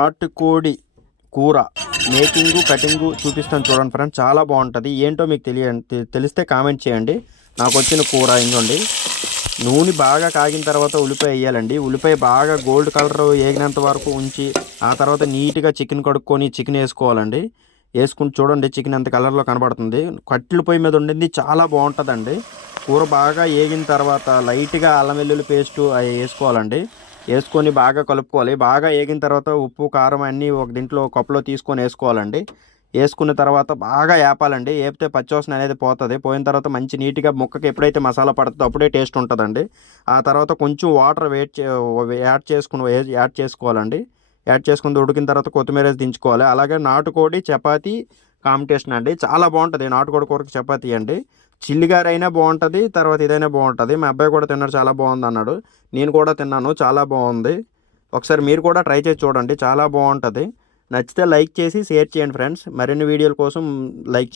నాటుకోడి కూర making cutting చూపిస్తాను చూడండి ఫ్రెండ్స్. చాలా బాగుంటుంది. ఏంటో మీకు తెలిస్తే కామెంట్ చేయండి. నాకు వచ్చిన కూర ఇంకోండి. నూనె బాగా కాగిన తర్వాత ఉల్లిపాయ వేయాలండి. ఉల్లిపాయ బాగా గోల్డ్ కలర్ వేగినంత వరకు ఉంచి ఆ తర్వాత నీట్గా చికెన్ కడుక్కొని చికెన్ వేసుకోవాలండి. వేసుకుని చూడండి చికెన్ ఎంత కలర్లో కనబడుతుంది. కట్టెల పొయ్యి మీద ఉండింది చాలా బాగుంటుందండి. కూర బాగా వేగిన తర్వాత లైట్గా అల్లం వెల్లుల్లి పేస్టు అవి వేసుకోవాలండి. వేసుకొని బాగా కలుపుకోవాలి. బాగా వేగిన తర్వాత ఉప్పు కారం అన్నీ ఒక దీంట్లో కప్పులో తీసుకొని వేసుకోవాలండి. వేసుకున్న తర్వాత బాగా వేపాలండి. వేపితే పచ్చివాసన అనేది పోతుంది. పోయిన తర్వాత మంచి నీట్గా ముక్కకి ఎప్పుడైతే మసాలా పడుతుందో అప్పుడే టేస్ట్ ఉంటుందండి. ఆ తర్వాత కొంచెం వాటర్ యాడ్ చేసుకోవాలండి. యాడ్ చేసుకుని ఉడికిన తర్వాత కొత్తిమీర వేసి దించుకోవాలి. అలాగే నాటుకోడి చపాతీ కాంపిటీషన్ అండి. చాలా బాగుంటుంది నాటుకోడి కూరకి చపాతీ అండి. చిల్లిగారు అయినా బాగుంటుంది, తర్వాత ఇదైనా బాగుంటుంది. మా అబ్బాయి కూడా తిన్నాడు, చాలా బాగుంది అన్నాడు. నేను కూడా తిన్నాను, చాలా బాగుంది. ఒకసారి మీరు కూడా ట్రై చేసి చూడండి, చాలా బాగుంటుంది. నచ్చితే లైక్ చేసి షేర్ చేయండి ఫ్రెండ్స్. మరిన్ని వీడియోల కోసం లైక్